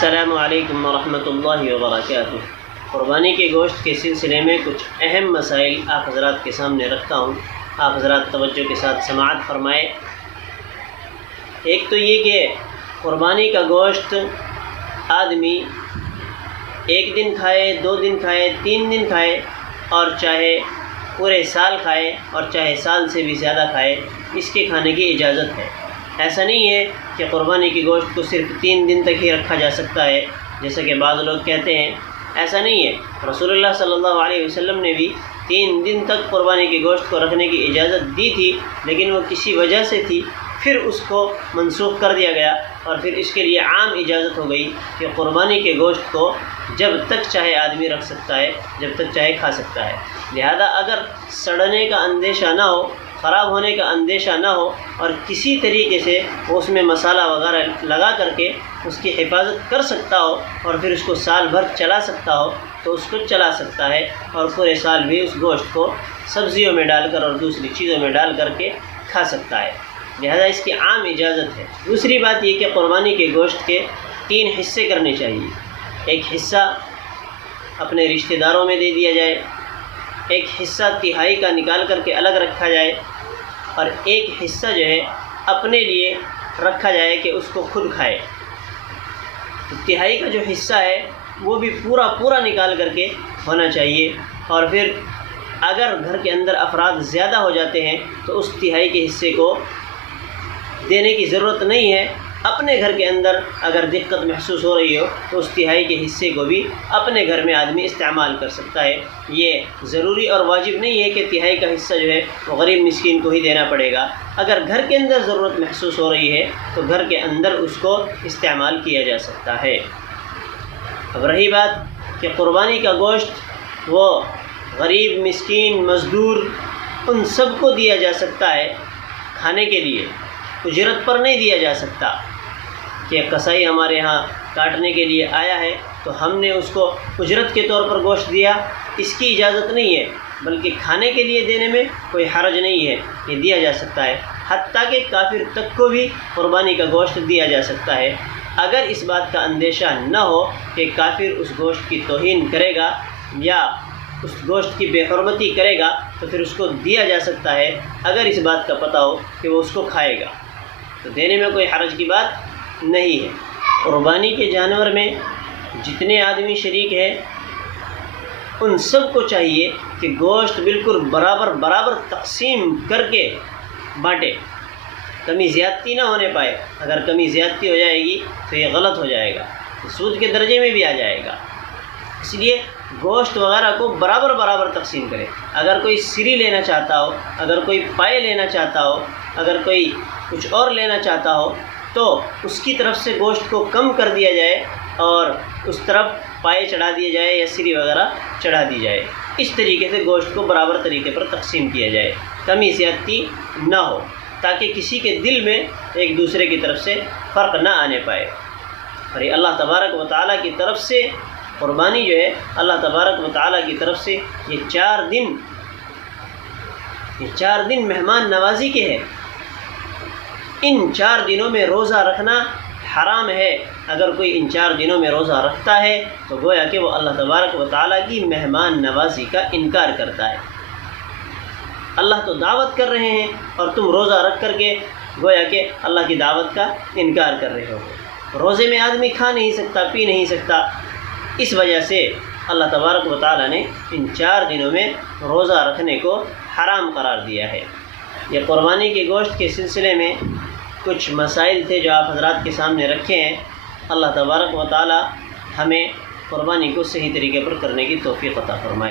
السلام علیکم ورحمۃ اللہ وبرکاتہ۔ قربانی کے گوشت کے سلسلے میں کچھ اہم مسائل آپ حضرات کے سامنے رکھتا ہوں، آپ حضرات توجہ کے ساتھ سماعت فرمائے۔ ایک تو یہ کہ قربانی کا گوشت آدمی ایک دن کھائے، 2 دن کھائے، 3 دن کھائے، اور چاہے پورے سال کھائے اور چاہے سال سے بھی زیادہ کھائے، اس کے کھانے کی اجازت ہے۔ ایسا نہیں ہے کہ قربانی کے گوشت کو صرف 3 دن تک ہی رکھا جا سکتا ہے جیسا کہ بعض لوگ کہتے ہیں، ایسا نہیں ہے۔ رسول اللہ صلی اللہ علیہ وسلم نے بھی 3 دن تک قربانی کے گوشت کو رکھنے کی اجازت دی تھی، لیکن وہ کسی وجہ سے تھی، پھر اس کو منسوخ کر دیا گیا اور پھر اس کے لیے عام اجازت ہو گئی کہ قربانی کے گوشت کو جب تک چاہے آدمی رکھ سکتا ہے، جب تک چاہے کھا سکتا ہے۔ لہذا اگر سڑنے کا اندیشہ نہ ہو، خراب ہونے کا اندیشہ نہ ہو، اور کسی طریقے سے وہ اس میں مسالہ وغیرہ لگا کر کے اس کی حفاظت کر سکتا ہو اور پھر اس کو سال بھر چلا سکتا ہو تو اس کو چلا سکتا ہے، اور پورے سال بھی اس گوشت کو سبزیوں میں ڈال کر اور دوسری چیزوں میں ڈال کر کے کھا سکتا ہے۔ لہذا اس کی عام اجازت ہے۔ دوسری بات یہ کہ قربانی کے گوشت کے 3 حصے کرنے چاہیے۔ ایک حصہ اپنے رشتہ داروں میں دے دیا جائے، ایک حصہ تہائی کا نکال کر کے الگ رکھا جائے، اور ایک حصہ جو ہے اپنے لیے رکھا جائے کہ اس کو خود کھائے۔ تو تہائی کا جو حصہ ہے وہ بھی پورا نکال کر کے ہونا چاہیے، اور پھر اگر گھر کے اندر افراد زیادہ ہو جاتے ہیں تو اس تہائی کے حصے کو دینے کی ضرورت نہیں ہے۔ اپنے گھر کے اندر اگر دقت محسوس ہو رہی ہو تو اس تہائی کے حصے کو بھی اپنے گھر میں آدمی استعمال کر سکتا ہے۔ یہ ضروری اور واجب نہیں ہے کہ تہائی کا حصہ جو ہے وہ غریب مسکین کو ہی دینا پڑے گا۔ اگر گھر کے اندر ضرورت محسوس ہو رہی ہے تو گھر کے اندر اس کو استعمال کیا جا سکتا ہے۔ اب رہی بات کہ قربانی کا گوشت وہ غریب مسکین مزدور ان سب کو دیا جا سکتا ہے کھانے کے لیے، اجرت پر نہیں دیا جا سکتا کہ کسائی ہمارے ہاں کاٹنے کے لیے آیا ہے تو ہم نے اس کو اجرت کے طور پر گوشت دیا، اس کی اجازت نہیں ہے، بلکہ کھانے کے لیے دینے میں کوئی حرج نہیں ہے، یہ دیا جا سکتا ہے۔ حتیٰ کہ کافر تک کو بھی قربانی کا گوشت دیا جا سکتا ہے، اگر اس بات کا اندیشہ نہ ہو کہ کافر اس گوشت کی توہین کرے گا یا اس گوشت کی بے حرمتی کرے گا تو پھر اس کو دیا جا سکتا ہے، اگر اس بات کا پتہ ہو کہ وہ اس کو کھائے گا تو دینے میں کوئی حرج کی بات نہیں ہے۔ قربانی کے جانور میں جتنے آدمی شریک ہیں ان سب کو چاہیے کہ گوشت بالکل برابر تقسیم کر کے بانٹے، کمی زیادتی نہ ہونے پائے۔ اگر کمی زیادتی ہو جائے گی تو یہ غلط ہو جائے گا، سود کے درجے میں بھی آ جائے گا۔ اس لیے گوشت وغیرہ کو برابر تقسیم کرے۔ اگر کوئی سری لینا چاہتا ہو، اگر کوئی پائے لینا چاہتا ہو، اگر کوئی کچھ اور لینا چاہتا ہو تو اس کی طرف سے گوشت کو کم کر دیا جائے اور اس طرف پائے چڑھا دیے جائے یا سری وغیرہ چڑھا دی جائے۔ اس طریقے سے گوشت کو برابر طریقے پر تقسیم کیا جائے، کمی زیادتی نہ ہو، تاکہ کسی کے دل میں ایک دوسرے کی طرف سے فرق نہ آنے پائے۔ اور یہ اللہ تبارک و تعالیٰ کی طرف سے قربانی جو ہے، اللہ تبارک و تعالیٰ کی طرف سے یہ 4 دن مہمان نوازی کے ہیں۔ ان 4 دنوں میں روزہ رکھنا حرام ہے۔ اگر کوئی ان 4 دنوں میں روزہ رکھتا ہے تو گویا کہ وہ اللہ تبارک و تعالیٰ کی مہمان نوازی کا انکار کرتا ہے۔ اللہ تو دعوت کر رہے ہیں اور تم روزہ رکھ کر کے گویا کہ اللہ کی دعوت کا انکار کر رہے ہو۔ روزے میں آدمی کھا نہیں سکتا، پی نہیں سکتا، اس وجہ سے اللہ تبارک و تعالیٰ نے ان 4 دنوں میں روزہ رکھنے کو حرام قرار دیا ہے۔ یہ قربانی کے گوشت کے سلسلے میں کچھ مسائل تھے جو آپ حضرات کے سامنے رکھے ہیں۔ اللہ تبارک و تعالیٰ ہمیں قربانی کو صحیح طریقے پر کرنے کی توفیق عطا فرمائے۔